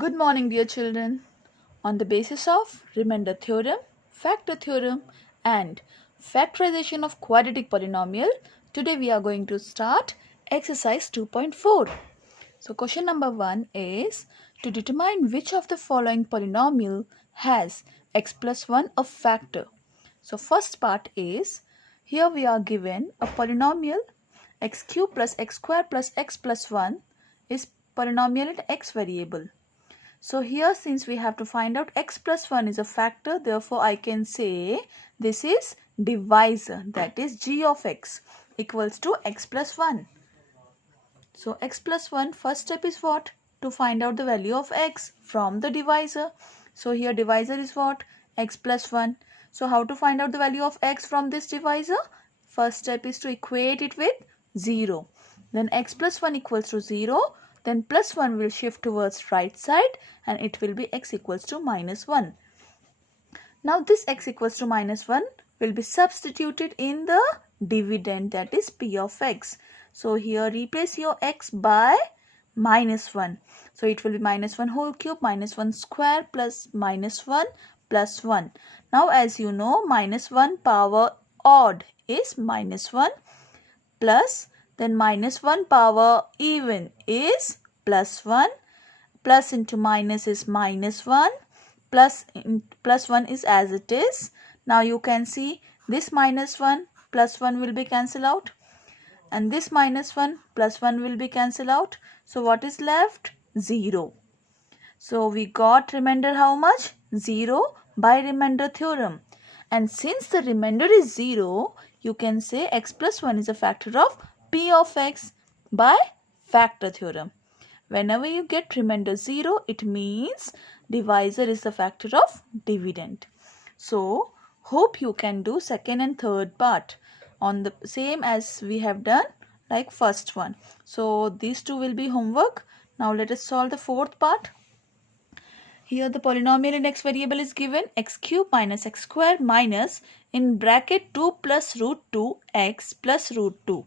Good morning, dear children. On the basis of remainder theorem, factor theorem, and factorization of quadratic polynomial, today we are going to start exercise 2.4. So, question number 1 is to determine which of the following polynomial has x plus 1 a factor. So, first part is here we are given a polynomial x cube plus x square plus x plus 1 is polynomial in x variable. So here since we have to find out x plus 1 is a factor, therefore I can say this is divisor, that is g of x equals to x plus 1. So x plus 1, first step is what? To find out the value of x from the divisor. So here divisor is what? X plus 1. So how to find out the value of x from this divisor? First step is to equate it with 0. Then x plus 1 equals to 0. Then plus 1 will shift towards right side and it will be x equals to minus 1. Now this x equals to minus 1 will be substituted in the dividend, that is p of x. So here replace your x by minus 1. So it will be minus 1 whole cube minus 1 square plus minus 1 plus 1. Now as you know, minus 1 power odd is minus 1 plus then minus 1 power even is plus 1. Plus into minus is minus 1. Plus 1 is as it is. Now you can see this minus 1 plus 1 will be cancelled out. And this minus 1 plus 1 will be cancelled out. So what is left? 0. So we got remainder how much? 0 by remainder theorem. And since the remainder is 0, you can say x plus 1 is a factor of p of x by factor theorem. Whenever you get remainder 0, it means divisor is the factor of dividend. So, hope you can do second and third part on the same as we have done like first one. So, these two will be homework. Now, let us solve the fourth part. Here the polynomial in x variable is given x cube minus x square minus in bracket 2 plus root 2 x plus root 2.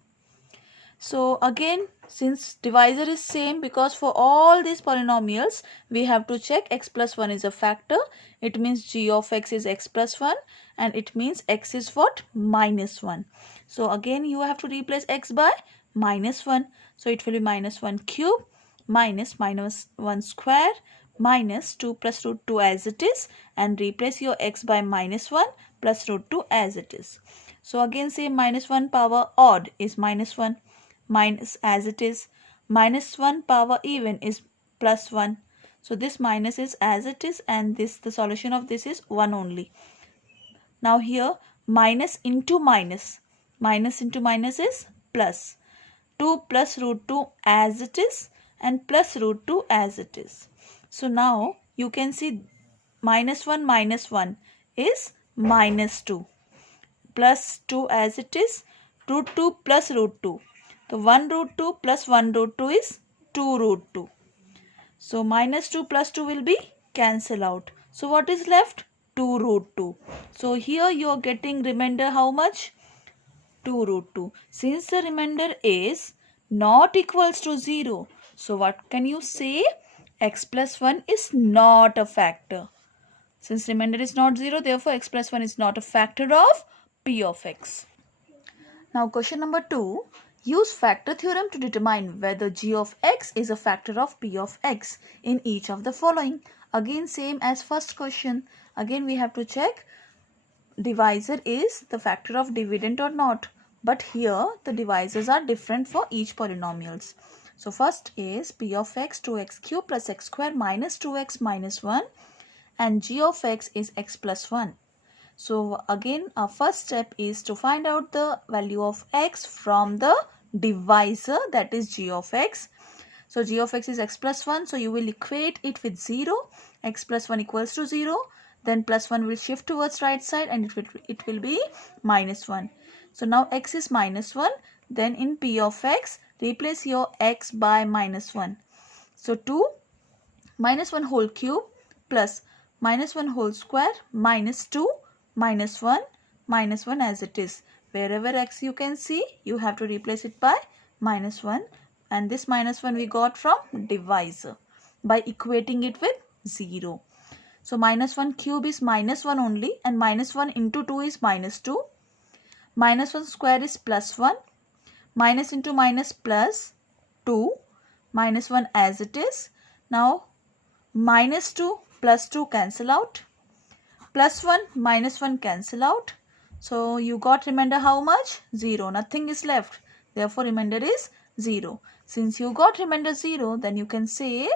So again, since divisor is same, because for all these polynomials we have to check x plus 1 is a factor. It means g of x is x plus 1 and it means x is what? Minus 1. So again you have to replace x by minus 1. So it will be minus 1 cube minus 1 square minus 2 plus root 2 as it is, and replace your x by minus 1 plus root 2 as it is. So again say minus 1 power odd is minus 1. Minus as it is, minus 1 power even is plus 1. So this minus is as it is and this, the solution of this is 1 only. Now here minus into minus is plus. 2 plus root 2 as it is and plus root 2 as it is. So now you can see minus 1 is minus 2. Plus 2 as it is, root 2 plus root 2. So 1 root 2 plus 1 root 2 is 2 root 2. So minus 2 plus 2 will be cancelled out. So what is left? 2 root 2. So here you are getting remainder how much? 2 root 2. Since the remainder is not equals to 0, so what can you say? X plus 1 is not a factor. Since remainder is not 0, therefore x plus 1 is not a factor of p of x. Now question number 2. Use factor theorem to determine whether g of x is a factor of p of x in each of the following. Again same as first question. Again we have to check divisor is the factor of dividend or not. But here the divisors are different for each polynomials. So first is p of x 2x cube plus x square minus 2x minus 1 and g of x is x plus 1. So again our first step is to find out the value of x from the divisor, that is g of x. So g of x is x plus 1. So you will equate it with 0. X plus 1 equals to 0. Then plus 1 will shift towards right side and it will be minus 1. So now x is minus 1. Then in p of x, replace your x by minus 1. So 2 minus 1 whole cube plus minus 1 whole square minus 2 minus 1 as it is. Wherever x you can see, you have to replace it by minus 1. And this minus 1 we got from divisor. by equating it with 0. So minus 1 cube is minus 1 only, and minus 1 into 2 is minus 2. Minus 1 square is plus 1. Minus into minus plus 2. Minus 1 as it is. Now minus 2 plus 2 cancel out. Plus 1 minus 1 cancel out. So you got remainder how much? 0. Nothing is left. Therefore remainder is 0. Since you got remainder 0, then you can say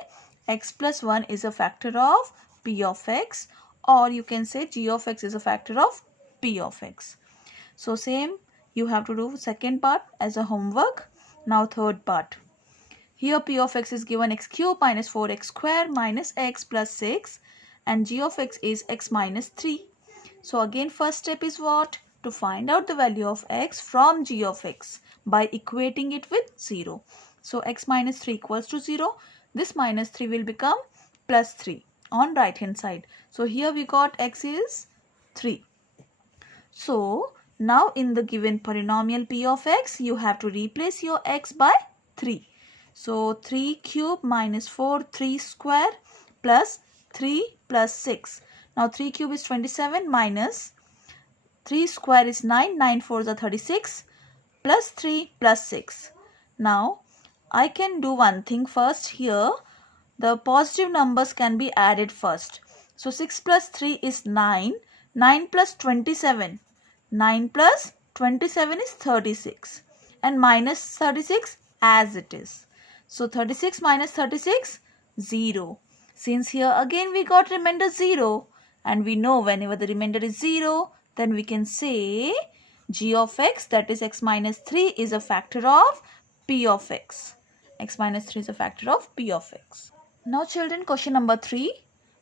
x plus 1 is a factor of p of x, or you can say g of x is a factor of p of x. So same you have to do second part as a homework. Now third part. Here p of x is given x cube minus 4x square minus x plus 6, and g of x is x minus 3. So again first step is what? To find out the value of x from g of x by equating it with 0. So x minus 3 equals to 0. This minus 3 will become plus 3 on right hand side. So here we got x is 3. So now in the given polynomial p of x, you have to replace your x by 3. So 3 cube minus 4 3 square plus 3 plus 6. Now 3 cube is 27 minus 3 square is 9. 9 fours are 36 plus 3 plus 6. Now I can do one thing first here. The positive numbers can be added first. So 6 plus 3 is 9. 9 plus 27. 9 plus 27 is 36. And minus 36 as it is. So 36 minus 36, 0. Since here again we got remainder 0. And we know whenever the remainder is 0, then we can say g of x, that is x minus 3, is a factor of p of x. X minus 3 is a factor of p of x. Now children, question number 3.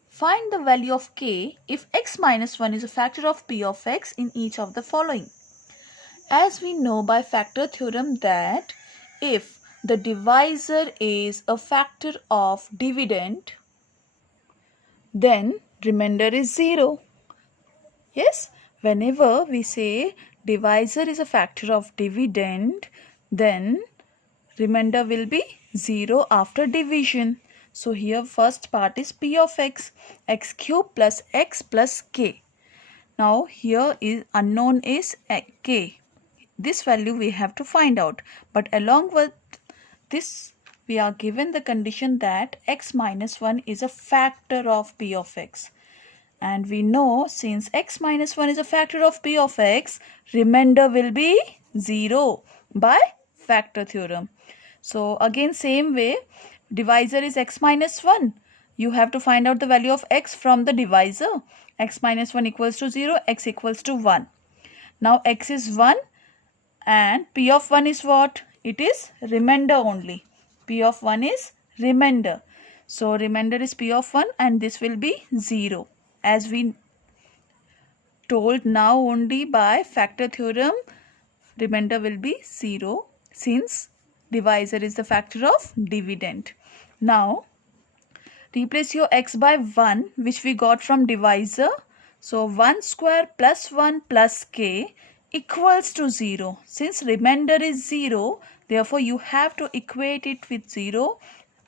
Find the value of k if x minus 1 is a factor of p of x in each of the following. As we know by factor theorem that if the divisor is a factor of dividend, then remainder is 0. Yes, whenever we say divisor is a factor of dividend, then remainder will be 0 after division. So here first part is p of x, x cube plus x plus k. Now here is unknown is k. This value we have to find out. But along with this, we are given the condition that x minus 1 is a factor of p of x. And we know since x minus 1 is a factor of p of x, remainder will be 0 by factor theorem. So again same way, divisor is x minus 1. You have to find out the value of x from the divisor. X minus 1 equals to 0, x equals to 1. Now x is 1 and p of 1 is what? It is remainder only. P of 1 is remainder. So remainder is p of 1 and this will be 0. As we told now only by factor theorem, remainder will be 0 since divisor is the factor of dividend. Now replace your x by 1 which we got from divisor. So 1 square plus 1 plus k equals to 0. Since remainder is 0, therefore you have to equate it with 0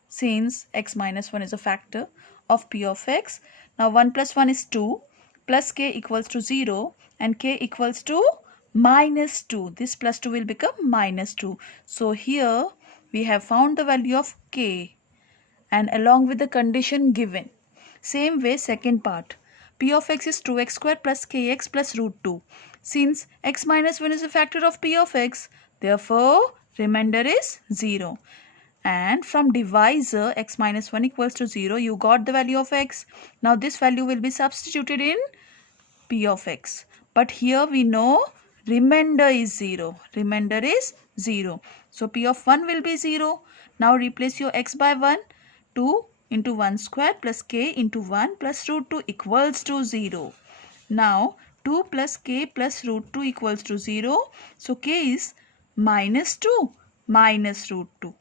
since x minus 1 is a factor of p of x. Now 1 plus 1 is 2 plus k equals to 0 and k equals to minus 2. This plus 2 will become minus 2. So here we have found the value of k and along with the condition given. Same way second part. P of x is 2x square plus kx plus root 2. Since x minus 1 is a factor of p of x, therefore remainder is 0. And from divisor x minus 1 equals to 0, you got the value of x. Now this value will be substituted in p of x. But here we know remainder is 0. Remainder is 0. So p of 1 will be 0. Now replace your x by 1. 2 into 1 square plus k into 1 plus root 2 equals to 0. Now 2 plus k plus root 2 equals to 0. So k is minus 2 minus root 2.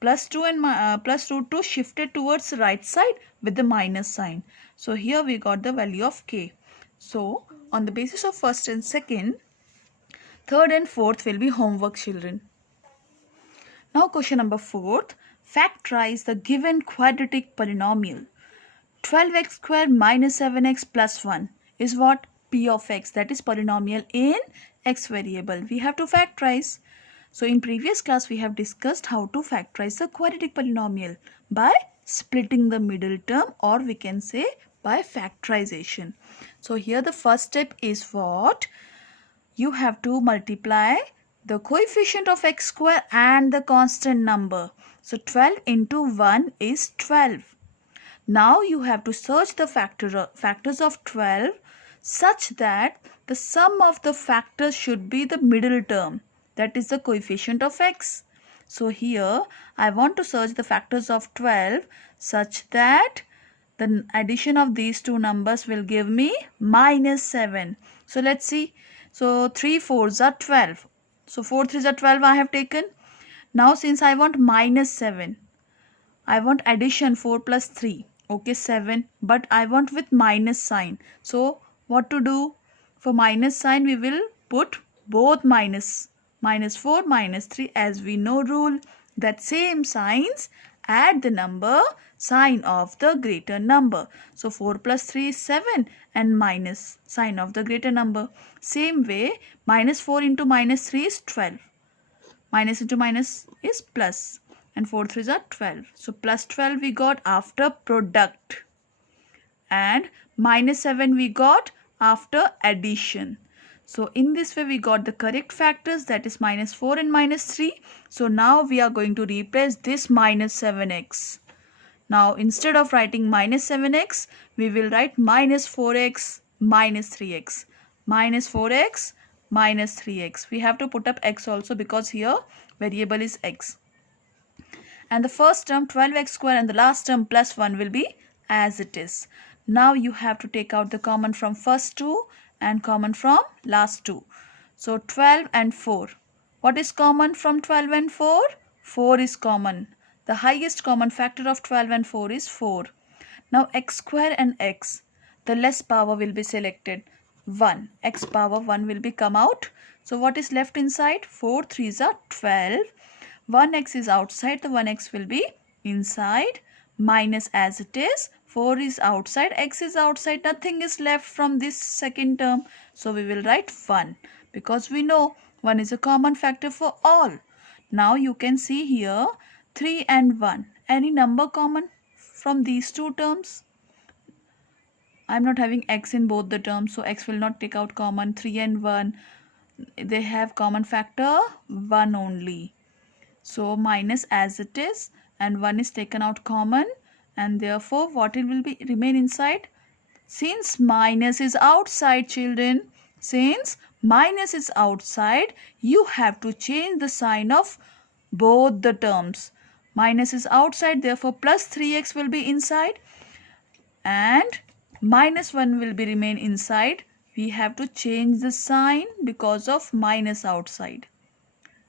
Plus 2 and plus root 2 shifted towards the right side with the minus sign. So here we got the value of k. So on the basis of first and second, third and fourth will be homework children. Now question number 4. factorize the given quadratic polynomial. 12x squared minus 7x plus 1 is what? P of x, that is polynomial in x variable. We have to factorize. So in previous class we have discussed how to factorize the quadratic polynomial by splitting the middle term, or we can say by factorization. So here the first step is what? You have to multiply the coefficient of x square and the constant number. So 12 into 1 is 12. Now you have to search the factors of 12 such that the sum of the factors should be the middle term, that is the coefficient of x. So here I want to search the factors of 12 such that the addition of these two numbers will give me minus 7. So let's see. So 3 4s are 12. So 4 3s are 12 I have taken. Now since I want minus 7, I want addition 4 plus 3. Okay, 7. But I want with minus sign. So what to do? For minus sign we will put both minus. Minus 4, minus 3, as we know rule that same signs add the number sign of the greater number. So 4 plus 3 is 7 and minus sign of the greater number. Same way minus 4 into minus 3 is 12. Minus into minus is plus. And 4 3s are 12. So plus 12 we got after product. And minus 7 we got after addition. So in this way we got the correct factors, that is minus 4 and minus 3. So now we are going to replace this minus 7x. Now instead of writing minus 7x, we will write minus 4x minus 3x. Minus 4x minus 3x. We have to put up x also because here variable is x. And the first term 12x square and the last term plus 1 will be as it is. Now you have to take out the common from first two and common from last two. So 12 and 4. What is common from 12 and 4? 4 is common. The highest common factor of 12 and 4 is 4. Now x square and x. The less power will be selected. 1. X power 1 will be come out. So what is left inside? 4 3s are 12. 1x is outside, the 1x will be inside, minus as it is, 4 is outside, x is outside, nothing is left from this second term. So we will write 1 because we know 1 is a common factor for all. Now you can see here 3 and 1. Any number common from these two terms? I am not having x in both the terms, so x will not take out common. 3 and 1, they have common factor 1 only. So minus as it is, and 1 is taken out common, and therefore what it will be remain inside? Since minus is outside, children, since minus is outside, you have to change the sign of both the terms. Minus is outside, therefore plus 3x will be inside and minus 1 will be remain inside. We have to change the sign because of minus outside.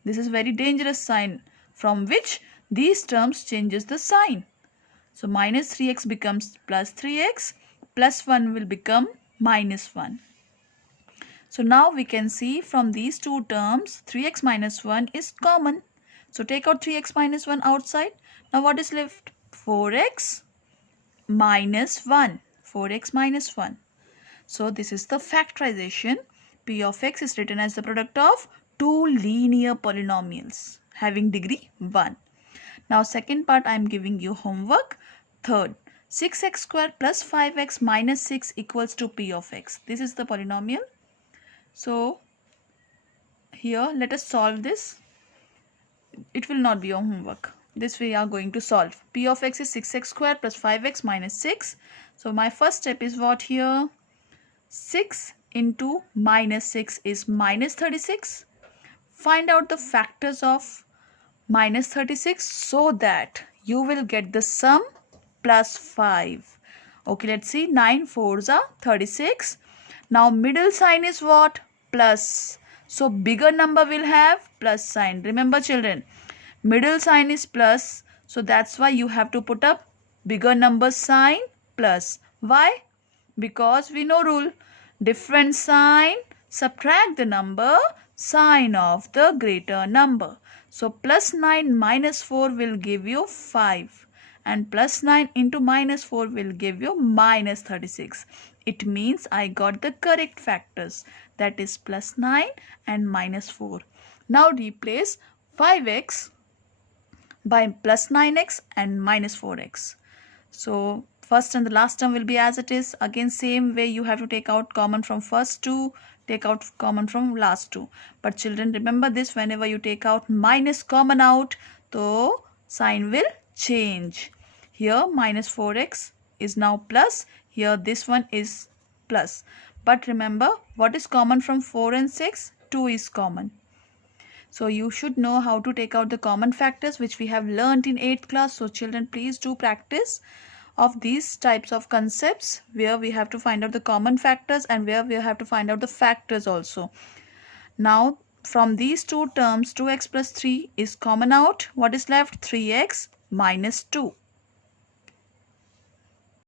This is very dangerous sign from which these terms changes the sign. So minus 3x becomes plus 3x, plus 1 will become minus 1. So now we can see from these two terms 3x minus 1 is common. So take out 3x minus 1 outside. Now what is left? 4x minus 1. 4x minus 1. So this is the factorization. P of x is written as the product of two linear polynomials having degree 1. Now second part I am giving you homework. Third, 6x squared plus 5x minus 6 equals to P of x. This is the polynomial. So here let us solve this. It will not be your homework. This we are going to solve. P of x is 6x squared plus 5x minus 6. So my first step is what here? 6 into minus 6 is minus 36. Find out the factors of minus 36 so that you will get the sum plus 5. Okay, let's see. 9 4s are 36. Now middle sign is what? Plus. So bigger number will have plus sign. Remember children, middle sign is plus. So that's why you have to put up bigger number sign plus. Why? Because we know rule. Different sign, subtract the number, sign of the greater number. So plus 9 minus 4 will give you 5. And plus 9 into minus 4 will give you minus 36. It means I got the correct factors. That is plus 9 and minus 4. Now replace 5x by plus 9x and minus 4x. So first and the last term will be as it is. Again same way you have to take out common from first two, take out common from last two. But children, remember this, whenever you take out minus common out, so sign will change. Here minus 4x is now plus, here this one is plus. But remember, what is common from 4 and 6? 2 is common. So you should know how to take out the common factors, which we have learned in 8th class. So children, please do practice of these types of concepts where we have to find out the common factors and where we have to find out the factors also. Now from these two terms, 2x plus 3 is common out. What is left? 3x minus 2.